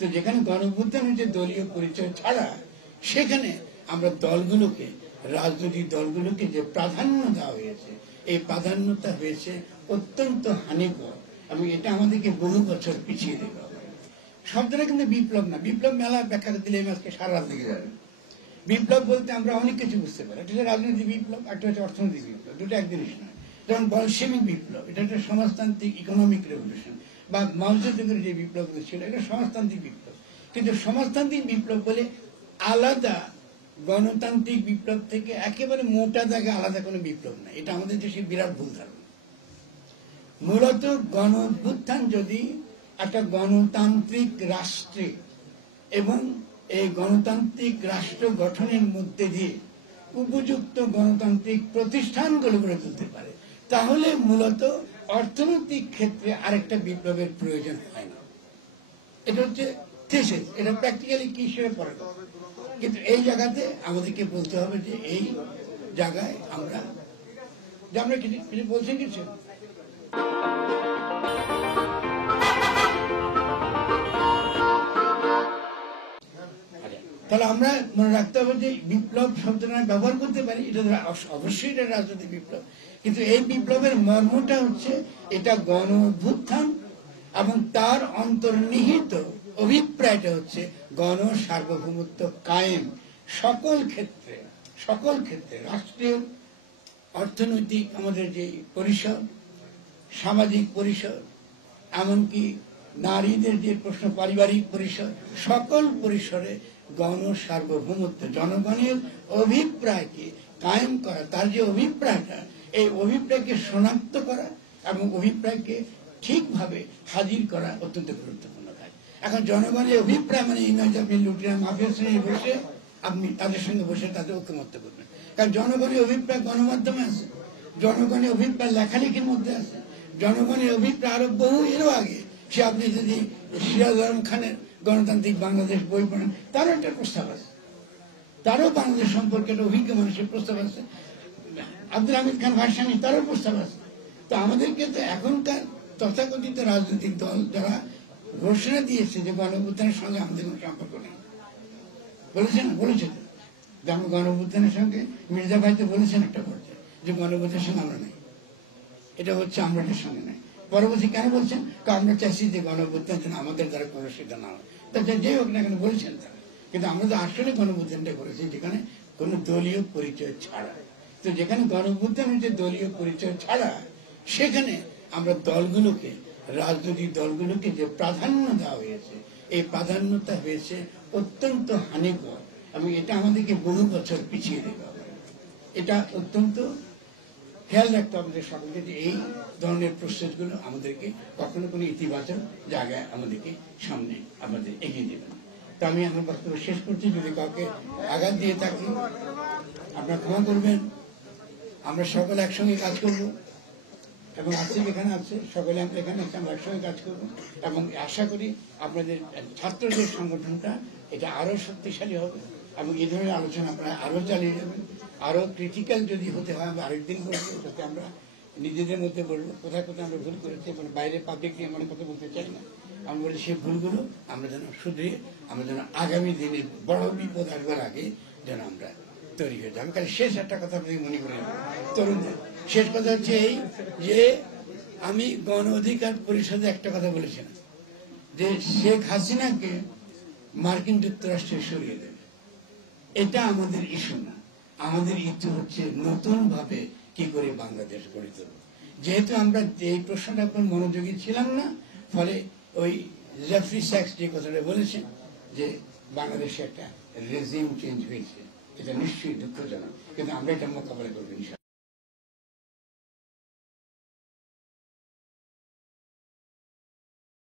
তো যেখানে গণঅভ্যুত্থান হচ্ছে দলীয় পরিচয় ছাড়া, সেখানে আমরা দলগুলোকে, রাজনৈতিক দলগুলোকে যে প্রাধান্য দেওয়া হয়েছে, এই প্রাধান্যতা হয়েছে অত্যন্ত হানিকর এবং এটা আমাদেরকে বহু বছর পিছিয়ে দেবে। শব্দটা কিন্তু বিপ্লব না। বিপ্লব মেলা ব্যাখ্যা দিলে আজকে সারা রাত লেগে যাবে। বিপ্লব বলতে আমরা অনেক কিছু বুঝতে পারি। একটা হচ্ছে রাজনৈতিক বিপ্লব, একটা হচ্ছে অর্থনৈতিক বিপ্লব, দুটো এক জিনিস নয়। যেমন বলশেভিক বিপ্লব, এটা একটা সমাজতান্ত্রিক ইকোনমিক রেভলিউশন, বা মাউজের যুগের যে বিপ্লবগুলো ছিল, এটা সমাজতান্ত্রিক বিপ্লব। কিন্তু সমাজতান্ত্রিক বিপ্লব বলে আলাদা গণতান্ত্রিক বিপ্লব থেকে একেবারে মোটা দাগে আলাদা কোনো বিপ্লব না। এটা আমাদের দেশে বিরাট ভুল ধারণা। মূলত গণঅভ্যুত্থান যদি একটা গণতান্ত্রিক রাষ্ট্রে এবং এই গণতান্ত্রিক রাষ্ট্র গঠনের মধ্যে দিয়ে উপযুক্ত গণতান্ত্রিক প্রতিষ্ঠানগুলো গড়ে তুলতে পারে, তাহলে মূলত অর্থনৈতিক ক্ষেত্রে আরেকটা বিপ্লবের প্রয়োজন হয় না। এটা হচ্ছে থিসিস, এটা প্র্যাকটিক্যালি কি হিসেবে পড়ে। কিন্তু এই জায়গাতে আমাদেরকে বলতে হবে যে এই জায়গায় আমরা কিছু বলছেন কিছু। তাহলে আমরা মনে রাখতে হবে যে বিপ্লব শব্দটা ব্যবহার করতে পারি, এটা অবশ্যই এটা রাজনৈতিক বিপ্লব, কিন্তু এই বিপ্লবের মর্মটা হচ্ছে এটা গণ অভ্যুত্থান এবং তার অন্তর্নিহিত অভিপ্রায়টা হচ্ছে গণ সার্বভৌমত্ব কায়েম সকল ক্ষেত্রে রাষ্ট্রীয়, অর্থনৈতিক, আমাদের যে পরিসর, সামাজিক পরিসর, এমনকি নারীদের যে প্রশ্ন, পারিবারিক পরিসর, সকল পরিসরে গণ সার্বভৌমত্ব, জনগণের অভিপ্রায়কে কায়েম করা, তার যে অভিপ্রায়টা, এই অভিপ্রায়কে শনাক্ত করা এবং অভিপ্রায়কে ঠিকভাবে হাজির করা অত্যন্ত গুরুত্বপূর্ণ কাজ। এখন জনগণের অভিপ্রায় মানে এই নয় যে আপনি লুটিয়া মাফিয়া শ্রেণী বসে আপনি তাদের সঙ্গে বসে তাদের ঐক্যমত্য করবেন। কারণ জনগণের অভিপ্রায় গণমাধ্যমে আছে, জনগণের অভিপ্রায় লেখালেখির মধ্যে আছে, জনগণের অভিপ্রায় আরো বহু এরও আগে। সে আপনি যদি সিরাজ আলম খানের গণতান্ত্রিক বাংলাদেশ বই পড়েন, তারও একটা প্রস্তাব আছে, তারও বাংলাদেশ সম্পর্কে একটা অভিজ্ঞ মানুষের প্রস্তাব আছে। আব্দুল হামিদ খান ভাসানী, তারও প্রস্তাব আছে। তো আমাদেরকে তো এখনকার তথাকথিত রাজনৈতিক দল যারা ঘোষণা দিয়েছে যে গণঅভ্যুত্থানের সঙ্গে আমাদের কোনো সম্পর্ক নেই, বলেছে যেমন গণঅভ্যুত্থানের সঙ্গে মির্জা ভাই তো বলেছেন একটা পর্যায়ে যে গণঅভ্যুত্থানের সঙ্গে আমরা নেই, এটা হচ্ছে আমরা এটার সঙ্গে নেই। পরবর্তী কেন বলছেন? কারণ আমরা চাইছি যে গণঅভ্যুত্থান যেন আমাদের দ্বারা কোনো সেটা না হয়। তা যেই হোক না কেন বলছেন তারা, কিন্তু আমরা তো আসলে গণঅভ্যুত্থানটা করেছি যেখানে কোনো দলীয় পরিচয় ছাড়া। তো যেখানে গণঅভ্যুত্থান হচ্ছে দলীয় পরিচয় ছাড়া, সেখানে আমরা দলগুলোকে, রাজনৈতিক দলগুলোকে যে প্রাধান্য দেওয়া হয়েছে, এই প্রাধান্যতা হয়েছে অত্যন্ত হানিকর এবং এটা আমাদেরকে বহু বছর পিছিয়ে দেবে। এটা অত্যন্ত খেয়াল রাখতে হবে আমাদের সকলকে যে এই ধরনের প্রসেসগুলো আমাদেরকে কখনো কোনো ইতিবাচক জায়গায় আমাদেরকে সামনে আমাদের এগিয়ে দেবে। তো আমি আমার বক্তব্য শেষ করছি। যদি কাউকে আঘাত দিয়ে থাকি আপনারা ক্ষমা করবেন। আমরা সকলে একসঙ্গে কাজ করব এবং আজকে যেখানে আছে সকলে আমরা এখানে আছে, আমরা একসঙ্গে কাজ করব এবং আশা করি আপনাদের ছাত্রদের সংগঠনটা এটা আরো শক্তিশালী হবে এবং এই ধরনের আলোচনা আপনারা আরো চালিয়ে যাবেন। আরো ক্রিটিক্যাল যদি হতে হয় আমরা আরেকদিন বলবো, যাতে আমরা নিজেদের মধ্যে বলবো কোথায় কোথায় আমরা ভুল করেছি, মানে বাইরে পাবলিক নিয়ে আমরা কথা বলতে চাই না। আমি বলি সেই ভুলগুলো আমরা যেন শুধরিয়ে আমরা যেন আগামী দিনে বড় বিপদ আসবার আগে যেন আমরা তৈরি হয়ে যাবো। কারণ শেষ একটা কথা আপনি মনে করে তরুণদের শেষ কথা হচ্ছে এই যে আমি গণ অধিকার পরিষদে একটা কথা বলেছিলাম যে শেখ হাসিনাকে মার্কিন যুক্তরাষ্ট্রে সরিয়ে দেবে। এটা আমাদের ইস্যু না, আমাদের ইচ্ছু হচ্ছে নতুন ভাবে কি করে বাংলাদেশ গড়ে তুলব। যেহেতু আমরা এই প্রশ্নটা এখন মনোযোগী ছিলাম না, ফলে ওই জেফরি স্যাক্স যে কথাটা বলেছেন যে বাংলাদেশে একটা রেজিম চেঞ্জ হয়েছে, এটা নিশ্চয়ই দুঃখজনক, কিন্তু আমরা এটা মোকাবেলা করবো।